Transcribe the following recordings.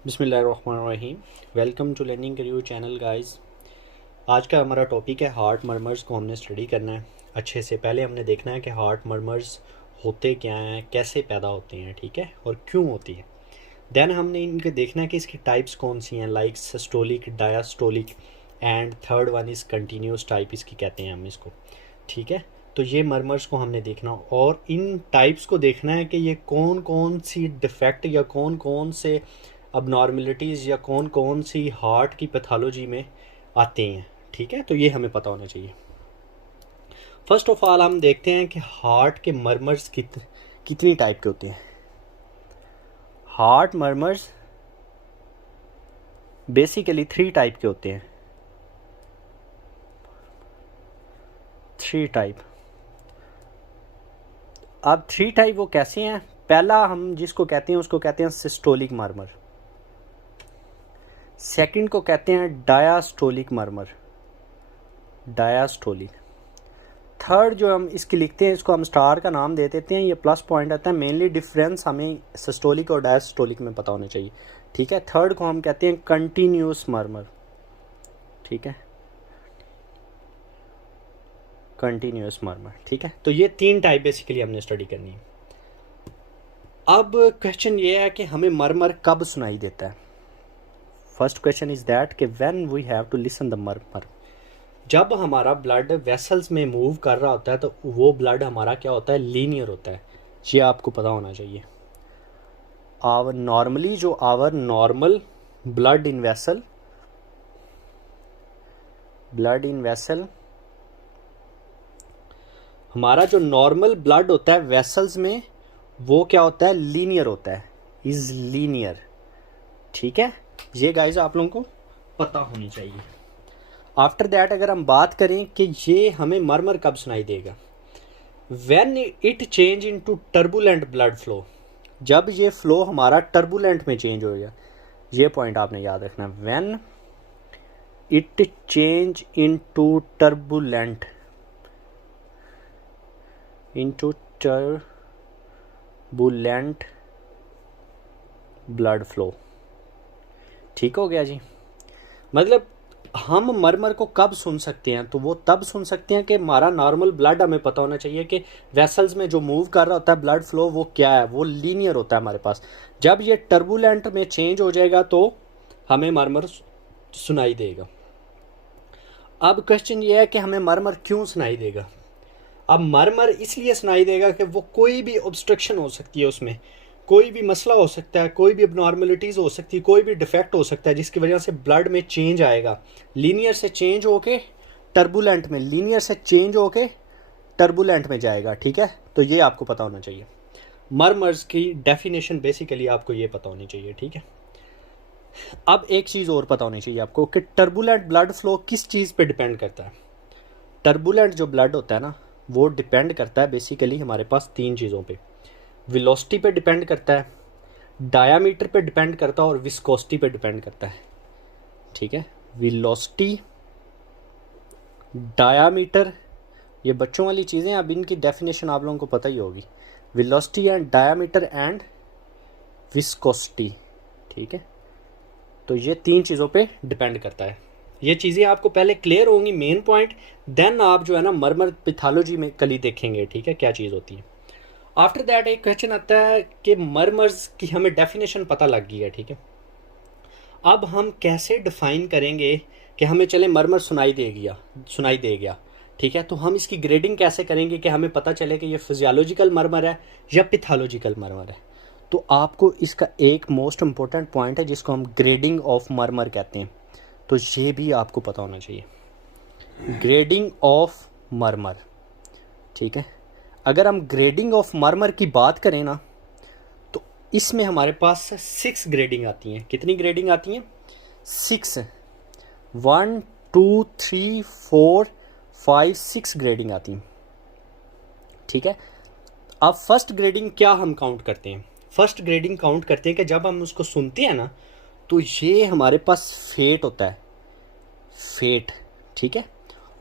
बिस्मिल्लाहिर्रहमानिर्रहीम। Welcome to learning career channel guys. आज का हमारा टॉपिक है हार्ट मर्मर्स को हमने स्टडी करना है अच्छे से। पहले हमने देखना है कि हार्ट मर्मर्स होते क्या हैं, कैसे पैदा होते हैं, ठीक है, और क्यों होती है। देन हमने इनके देखना है कि इसकी टाइप्स कौन सी हैं, like systolic, diastolic and third one is continuous type इसकी कहते हैं हम इसको, ठीक है। तो ये मर्मर्स को हमने देखना और इन टाइप्स को देखना है कि ये कौन कौन सी डिफेक्ट या कौन कौन से अबनॉर्मलिटीज़ या कौन कौन सी हार्ट की पैथोलॉजी में आते हैं, ठीक है। तो ये हमें पता होना चाहिए। फर्स्ट ऑफ ऑल हम देखते हैं कि हार्ट के मर्मर्स कितनी टाइप के होते हैं। हार्ट मर्मर्स बेसिकली 3 टाइप के होते हैं। 3 टाइप। अब 3 टाइप वो कैसे हैं? पहला हम जिसको कहते हैं उसको कहते हैं सिस्टोलिक मर्मर। सेकंड को कहते हैं डायास्टोलिक मर्मर, डायास्टोलिक। थर्ड जो हम इसकी लिखते हैं इसको हम स्टार का नाम दे देते हैं, ये प्लस पॉइंट आता है। मेनली डिफरेंस हमें सिस्टोलिक और डायस्टोलिक में पता होना चाहिए, ठीक है। थर्ड को हम कहते हैं कंटिन्यूस मर्मर, ठीक है, कंटिन्यूस मर्मर, ठीक है। तो ये 3 टाइप बेसिकली हमने स्टडी करनी है। अब क्वेश्चन ये है कि हमें मर्मर कब सुनाई देता है। फर्स्ट क्वेश्चन इज दैट कि when we have to listen the murmur. जब हमारा ब्लड वेसल्स में मूव कर रहा होता है तो वो ब्लड हमारा क्या होता है, लीनियर होता है। ये आपको पता होना चाहिए। आवर नॉर्मली जो our normal blood in vessel हमारा जो नॉर्मल ब्लड होता है वेसल्स में वो क्या होता है, लीनियर होता है, इज लीनियर, ठीक है। ये गाइस आप लोगों को पता होनी चाहिए। आफ्टर दैट अगर हम बात करें कि ये हमें मर्मर कब सुनाई देगा, when it change into turbulent blood flow. जब ये फ्लो हमारा टर्बुलेंट में चेंज हो गया, ये पॉइंट आपने याद रखना। When it change into turbulent blood flow, ठीक हो गया जी। मतलब हम मर्मर को कब सुन सकते हैं, तो वो तब सुन सकते हैं कि हमारा नॉर्मल ब्लड, हमें पता होना चाहिए कि वेसल्स में जो मूव कर रहा होता है ब्लड फ्लो वो क्या है, वो लीनियर होता है हमारे पास। जब ये टर्बुलेंट में चेंज हो जाएगा तो हमें मर्मर सुनाई देगा। अब क्वेश्चन ये है कि हमें मर्मर क्यों सुनाई देगा। अब मर्मर इसलिए सुनाई देगा कि वो कोई भी ऑब्स्ट्रक्शन हो सकती है, उसमें कोई भी मसला हो सकता है, कोई भी अबनॉर्मलिटीज़ हो सकती है, कोई भी डिफेक्ट हो सकता है जिसकी वजह से ब्लड में चेंज आएगा। लीनियर से चेंज होके टर्बुलेंट में, लीनियर से चेंज होके टर्बुलेंट में जाएगा, ठीक है। तो ये आपको पता होना चाहिए। मर्मर्स की डेफिनेशन बेसिकली आपको ये पता होनी चाहिए, ठीक है। अब एक चीज़ और पता होनी चाहिए आपको कि टर्बुलेंट ब्लड फ्लो किस चीज़ पे डिपेंड करता है। टर्बुलेंट जो ब्लड होता है ना वो डिपेंड करता है बेसिकली हमारे पास 3 चीज़ों पे। वेलोसिटी पे डिपेंड करता है, डायामीटर पे डिपेंड करता है और विस्कोसिटी पे डिपेंड करता है, ठीक है। वेलोसिटी, डायामीटर, ये बच्चों वाली चीज़ें, अब इनकी डेफिनेशन आप लोगों को पता ही होगी। Velocity and diameter and viscosity, ठीक है। तो ये 3 चीज़ों पे डिपेंड करता है। ये चीज़ें आपको पहले क्लियर होंगी, मेन पॉइंट, देन आप जो है ना मर्मर पैथोलॉजी में कल ही देखेंगे, ठीक है, क्या चीज़ होती है। आफ्टर दैट एक क्वेश्चन आता है कि मर्मर्स की हमें डेफिनेशन पता लग गई है, ठीक है। अब हम कैसे डिफाइन करेंगे कि हमें चले मर्मर सुनाई दे गया, ठीक है। तो हम इसकी ग्रेडिंग कैसे करेंगे कि हमें पता चले कि ये फिजियोलॉजिकल मर्मर है या पैथोलॉजिकल मर्मर है। तो आपको इसका एक मोस्ट इंपॉर्टेंट पॉइंट है जिसको हम ग्रेडिंग ऑफ मर्मर कहते हैं, तो ये भी आपको पता होना चाहिए। ग्रेडिंग ऑफ मर्मर, ठीक है। अगर हम ग्रेडिंग ऑफ मर्मर की बात करें ना तो इसमें हमारे पास 6 ग्रेडिंग आती हैं। कितनी ग्रेडिंग आती हैं? 6। 1 2 3 4 5 6 ग्रेडिंग आती हैं, ठीक है। अब फर्स्ट ग्रेडिंग क्या हम काउंट करते हैं? फर्स्ट ग्रेडिंग काउंट करते हैं कि जब हम उसको सुनते हैं ना तो ये हमारे पास फेट होता है, फेट, ठीक है।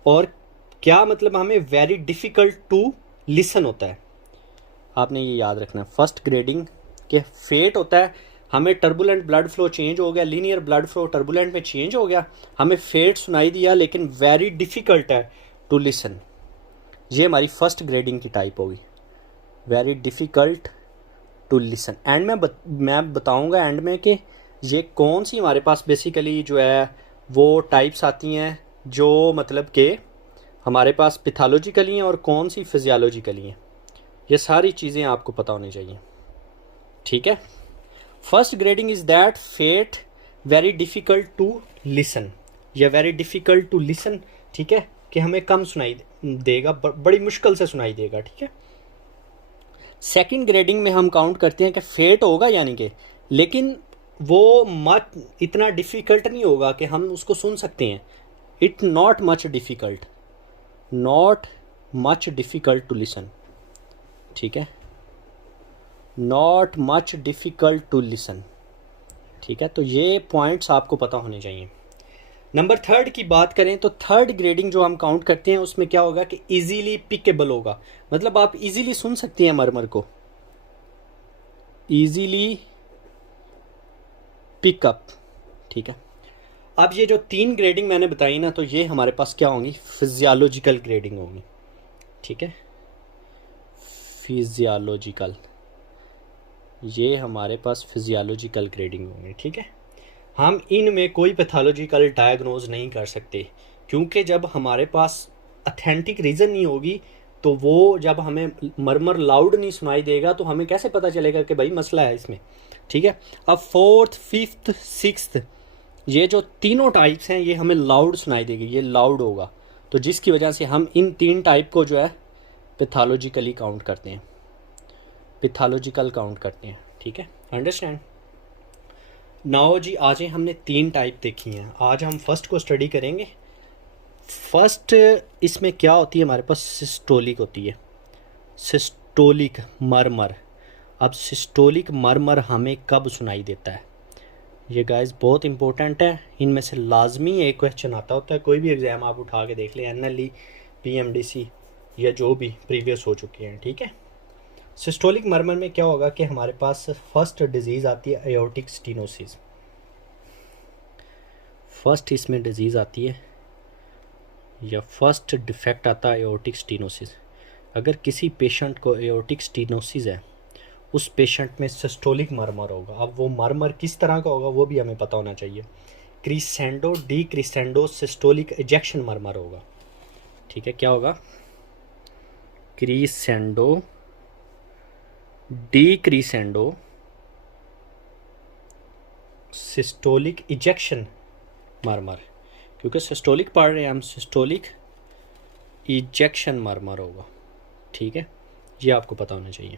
और क्या मतलब, हमें वेरी डिफ़िकल्ट टू लिसन होता है। आपने ये याद रखना है। फर्स्ट ग्रेडिंग के फेट होता है हमें टर्बुलेंट ब्लड फ्लो चेंज हो गया, लीनियर ब्लड फ्लो टर्बुलेंट में चेंज हो गया, हमें फेट सुनाई दिया लेकिन वेरी डिफ़िकल्ट है टू लिसन। ये हमारी फर्स्ट ग्रेडिंग की टाइप होगी, very difficult to listen. End में मैं बताऊंगा एंड में कि ये कौन सी हमारे पास बेसिकली जो है वो टाइप्स आती हैं जो मतलब कि हमारे पास पैथोलॉजिकली हैं और कौन सी फिजियोलॉजिकली हैं। ये सारी चीज़ें आपको पता होनी चाहिए, ठीक है। First grading is that faint very difficult to listen, या वेरी डिफ़िकल्ट टू लिसन, ठीक है, कि हमें कम सुनाई देगा, बड़ी मुश्किल से सुनाई देगा, ठीक है। सेकंड ग्रेडिंग में हम काउंट करते हैं कि फेट होगा यानी कि, लेकिन वो मच इतना डिफ़िकल्ट नहीं होगा कि हम उसको सुन सकते हैं। It not much difficult, not much difficult to listen, ठीक है, not much difficult to listen, ठीक है। तो ये पॉइंट्स आपको पता होने चाहिए। नंबर थर्ड की बात करें तो थर्ड ग्रेडिंग जो हम काउंट करते हैं उसमें क्या होगा कि इजीली पिकेबल होगा, मतलब आप इजीली सुन सकते हैं मरमर को, इजीली पिकअप, ठीक है। अब ये जो तीन ग्रेडिंग मैंने बताई ना, तो ये हमारे पास क्या होंगी, फिजियोलॉजिकल ग्रेडिंग होगी, ठीक है, फिजियोलॉजिकल, ये हमारे पास फिजियोलॉजिकल ग्रेडिंग होंगी, ठीक है। हम इनमें कोई पैथोलॉजिकल डायग्नोज नहीं कर सकते, क्योंकि जब हमारे पास अथेंटिक रीज़न नहीं होगी तो वो जब हमें मरमर लाउड नहीं सुनाई देगा तो हमें कैसे पता चलेगा कि भाई मसला है इसमें, ठीक है। अब फोर्थ, फिफ्थ, सिक्स्थ, ये जो तीनों टाइप्स हैं ये हमें लाउड सुनाई देगी, ये लाउड होगा, तो जिसकी वजह से हम इन तीन टाइप को जो है पैथोलॉजिकली काउंट करते हैं, पैथोलॉजिकल काउंट करते हैं, ठीक है, अंडरस्टैंड। नाउ जी आज हमने तीन टाइप देखी हैं, आज हम फर्स्ट को स्टडी करेंगे। फर्स्ट इसमें क्या होती है, हमारे पास सिस्टोलिक होती है, सिस्टोलिक मरमर। अब सिस्टोलिक मरमर हमें कब सुनाई देता है, ये गाइस बहुत इंपॉर्टेंट है, इनमें से लाजमी एक क्वेश्चन आता होता है, कोई भी एग्ज़ाम आप उठा के देख लें, NLE, PMDC या जो भी प्रीवियस हो चुके हैं, ठीक है। सिस्टोलिक मरमर में क्या होगा कि हमारे पास फर्स्ट डिजीज़ आती है एओर्टिक स्टीनोसिस, फर्स्ट इसमें डिजीज़ आती है या फर्स्ट डिफेक्ट आता है एओर्टिक स्टीनोसिस। अगर किसी पेशेंट को एओर्टिक स्टीनोसिस है उस पेशेंट में सिस्टोलिक मरमर होगा। अब वो मरमर किस तरह का होगा वो भी हमें पता होना चाहिए, crescendo, decrescendo systolic ejection murmur होगा, ठीक है। क्या होगा, crescendo, decrescendo systolic ejection murmur, क्योंकि सिस्टोलिक पढ़ रहे हैं हम, सिस्टोलिक इजेक्शन मरमर होगा, ठीक है, ये आपको पता होना चाहिए।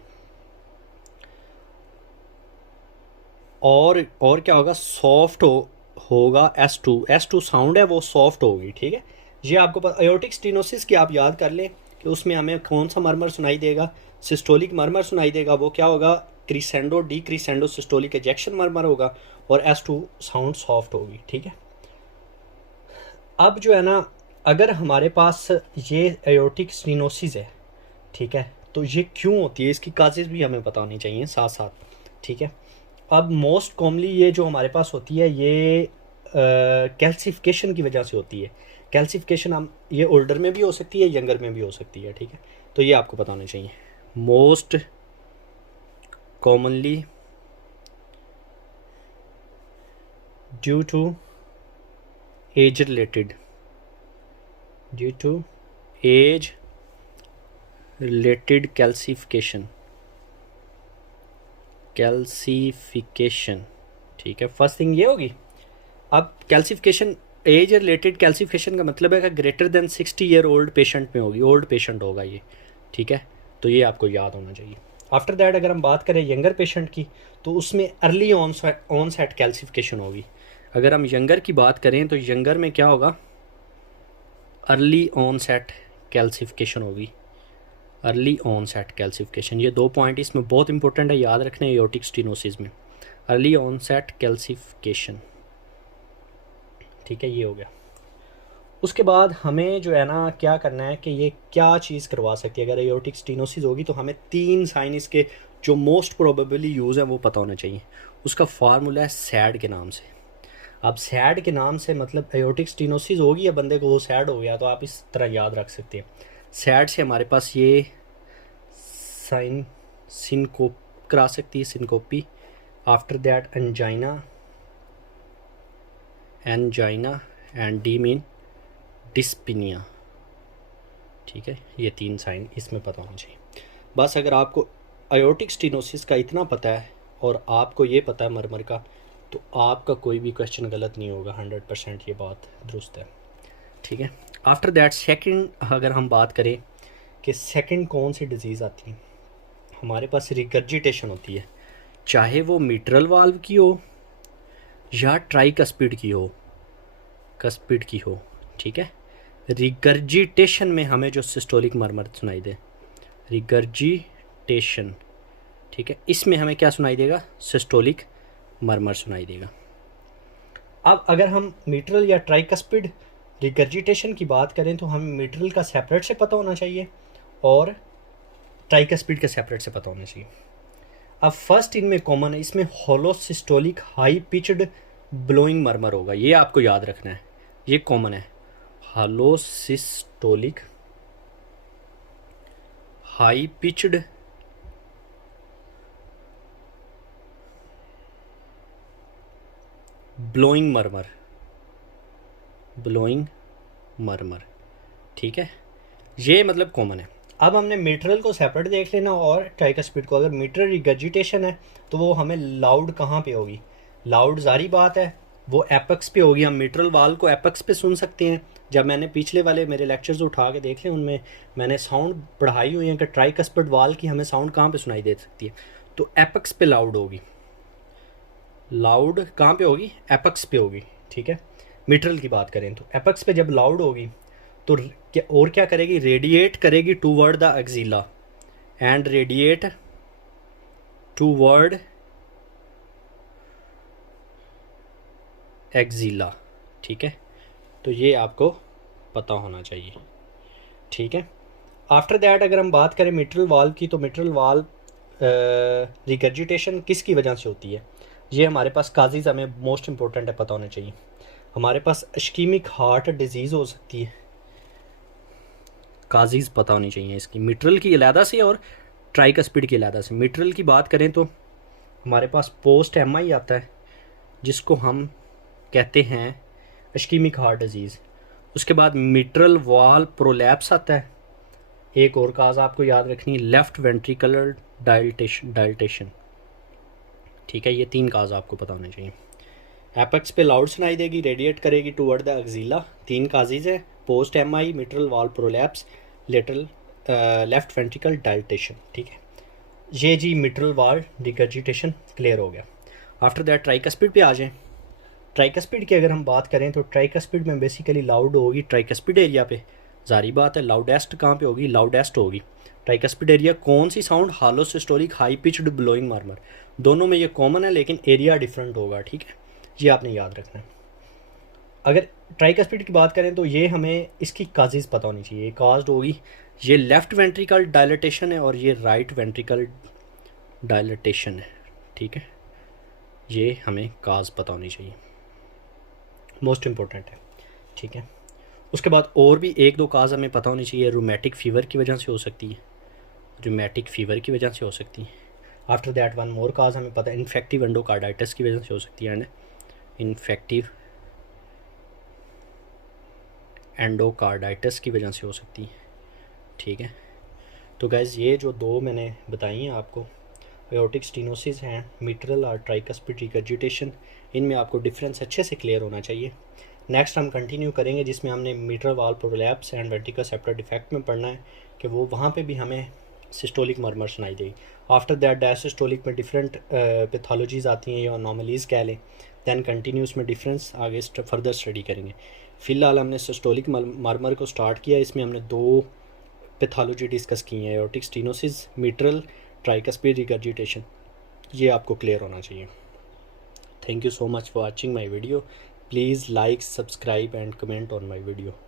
और क्या होगा, सॉफ्ट होगा, S2 साउंड है वो सॉफ्ट होगी, ठीक है। ये आपको पता, एओर्टिक स्टीनोसिस की आप याद कर लें कि उसमें हमें कौन सा मरमर सुनाई देगा, सिस्टोलिक मरमर सुनाई देगा, वो क्या होगा, crescendo, decrescendo systolic ejection murmur होगा, और S2 साउंड सॉफ्ट होगी, ठीक है। अब जो है ना, अगर हमारे पास ये एओर्टिक स्टीनोसिस है, ठीक है, तो ये क्यों होती है, इसकी काजेज़ भी हमें पता होनी चाहिए साथ साथ, ठीक है। अब मोस्ट कॉमनली ये जो हमारे पास होती है ये कैल्सिफिकेशन की वजह से होती है। कैल्सिफिकेशन हम ये ओल्डर में भी हो सकती है, यंगर में भी हो सकती है, ठीक है, तो ये आपको पता होना चाहिए। Most commonly due to age related, due to age related calcification, calcification, ठीक है, फर्स्ट थिंग ये होगी। अब कैल्सिफिकेशन, एज रिलेटेड कैल्सिफिकेशन का मतलब है कि greater than 60 year old patient में होगी, ओल्ड पेशेंट होगा ये, ठीक है, तो ये आपको याद होना चाहिए। आफ्टर दैट अगर हम बात करें यंगर पेशेंट की, तो उसमें अर्ली ऑनसेट कैल्सिफिकेशन होगी। अगर हम यंगर की बात करें तो यंगर में क्या होगा, अर्ली ऑनसेट कैल्सिफिकेशन होगी, अर्ली ऑनसेट कैल्सिफिकेशन। ये दो पॉइंट इसमें बहुत इंपॉर्टेंट है, याद रखना है एओर्टिक स्टीनोसिस में, अर्ली ऑनसेट कैल्सिफिकेशन, ठीक है, ये हो गया। उसके बाद हमें जो है ना क्या करना है कि ये क्या चीज़ करवा सकती है, अगर एओर्टिक स्टीनोसिस होगी तो हमें तीन साइन इसके जो मोस्ट प्रोबेबली यूज़ है वो पता होना चाहिए। उसका फार्मूला है सैड के नाम से। अब सैड के नाम से मतलब एयोर्टिक स्टेनोसिस होगी या बंदे को वो सैड हो गया, तो आप इस तरह याद रख सकते हैं। सैड से हमारे पास ये साइन सिनकोप करा सकती है, syncope. After that angina and the mean dyspnoea. ठीक है, ये 3 साइन इसमें पता होना चाहिए। बस अगर आपको एयोर्टिक स्टेनोसिस का इतना पता है और आपको ये पता है मरमर का, तो आपका कोई भी क्वेश्चन गलत नहीं होगा। 100% ये बात दुरुस्त है। ठीक है, आफ्टर दैट सेकंड अगर हम बात करें कि सेकंड कौन सी डिजीज़ आती है, हमारे पास रिगर्जिटेशन होती है, चाहे वो मिट्रल वाल्व की हो या ट्राइकस्पिड की हो, कस्पिड की हो। ठीक है, रिगर्जिटेशन में हमें जो सिस्टोलिक मरमर सुनाई दे, रिगर्जिटेशन, ठीक है, इसमें हमें क्या सुनाई देगा, सिस्टोलिक मरमर सुनाई देगा। अब अगर हम मिट्रल या ट्राइकस्पिड रिगर्जिटेशन की बात करें तो हमें मिट्रल का सेपरेट से पता होना चाहिए और ट्राइकस्पिड का सेपरेट से पता होना चाहिए। अब फर्स्ट इनमें कॉमन है, इसमें होलोसिस्टोलिक हाई पिच्ड ब्लोइंग मरमर होगा, ये आपको याद रखना है, ये कॉमन है। होलोसिस्टोलिक हाई पिच्ड ब्लोइंग मरमर, ठीक है, ये मतलब कॉमन है। अब हमने मिट्रल को सेपरेट देख लेना और ट्राइकस्पिड को। अगर मिट्रल रिगर्जिटेशन है तो वो हमें लाउड कहाँ पे होगी, लाउड जारी बात है वो एपेक्स पे होगी। हम मिट्रल वाल को एपेक्स पे सुन सकते हैं। जब मैंने पिछले वाले मेरे लेक्चर्स उठा के देख लें, उनमें मैंने साउंड पढ़ाई हुई है कि ट्राइकस्पिड वाल की हमें साउंड कहाँ पे सुनाई दे सकती है, तो एपेक्स पे लाउड होगी। लाउड कहाँ पे होगी, एपेक्स पे होगी। ठीक है, मिट्रल की बात करें तो एपेक्स पे जब लाउड होगी तो क्या करेगी, रेडिएट करेगी toward the axilla and radiate toward axilla. ठीक है, तो ये आपको पता होना चाहिए। ठीक है, आफ्टर दैट अगर हम बात करें मिट्रल वाल्व की, तो मिट्रल वाल्व रिगर्जिटेशन किसकी वजह से होती है, ये हमारे पास काजीज़ हमें मोस्ट इंपॉर्टेंट है, पता होना चाहिए। हमारे पास इश्कीमिक हार्ट डिजीज़ हो सकती है, काजीज़ पता होनी चाहिए इसकी, मिट्रल की अलहदा से और ट्राइकस्पिड की अलहदा से। मिट्रल की बात करें तो हमारे पास पोस्ट MI आता है जिसको हम कहते हैं इश्कीमिक हार्ट डिजीज़। उसके बाद मिट्रल वाल प्रोलैप्स आता है। एक और काज आपको याद रखनी है, लेफ़्ट वेंट्रिकुलर डायल्टेशन। ठीक है, ये 3 काज आपको पता होने चाहिए। एपेक्स पे लाउड सुनाई देगी, रेडिएट करेगी टूवर्ड द एक्सिला, 3 काजीज़ है, पोस्ट MI, मिट्रल वाल प्रोलैप्स, लेफ्ट वेंट्रिकल डायल्टेशन। ठीक है, ये जी मिट्रल वाल रिगर्जिटेशन क्लियर हो गया। आफ्टर दैट ट्राइकस्पिड पे आ जाएं। ट्राइकस्पिड की अगर हम बात करें तो ट्राइकस्पिड में बेसिकली लाउड होगी ट्राइकस्पिड एरिया पे, जारी बात है। लाउडेस्ट कहाँ पे होगी, लाउडेस्ट होगी ट्राइकस्पिड एरिया। कौन सी साउंड, होलोसिस्टोलिक हाई पिच्ड ब्लोइंग मरमर। दोनों में ये कॉमन है लेकिन एरिया डिफरेंट होगा। ठीक है, ये आपने याद रखना है। अगर ट्राइकस्पिड की बात करें तो ये हमें इसकी काजेज़ पता होनी चाहिए। काज्ड होगी, ये लेफ़्ट वेंट्रिकल डायलेटेशन है और ये राइट वेंट्रिकल डायलेटेशन है। ठीक है, ये हमें काज पता होनी चाहिए, मोस्ट इम्पोर्टेंट है। ठीक है, उसके बाद और भी 1-2 काज हमें पता होनी चाहिए। रूमेटिक फ़ीवर की वजह से हो सकती है, रूमेटिक फ़ीवर की वजह से हो सकती है। आफ्टर दैट 1 मोर काज हमें पता है, इन्फेक्टिव एंडोकार्डाइटिस की वजह से हो सकती है, एंड इन्फेक्टिव एंडोकार्डाइटिस की वजह से हो सकती है। ठीक है, तो गाइज़ ये जो 2 मैंने बताई हैं आपको, एयोर्टिक स्टेनोसिस हैं, मिट्रल और ट्राइकस्पिड रिगर्जिटेशन, इनमें आपको डिफरेंस अच्छे से क्लियर होना चाहिए। नेक्स्ट हम कंटिन्यू करेंगे जिसमें हमने मिट्रल वाल prolapse and ventricle sceptre defect में पढ़ना है कि वो वहाँ पे भी हमें सिस्टोलिक मरमर सुनाई देगी। आफ्टर दैट डायसिस्टोलिक में डिफरेंट पैथोलॉजीज़ आती हैं या नॉर्मलीज़ कह लें, दैन कंटिन्यूस में डिफरेंस आगे फर्दर स्टडी करेंगे। फ़िलहाल हमने सिस्टोलिक मरमर को स्टार्ट किया, इसमें हमने 2 पैथोलॉजी डिस्कस की हैं, एयोर्टिक स्टेनोसिस, मिट्रल ट्राइकस्पिड रिगर्जिटेशन। ये आपको क्लियर होना चाहिए। Thank you so much for watching my video. Please like, subscribe and comment on my video.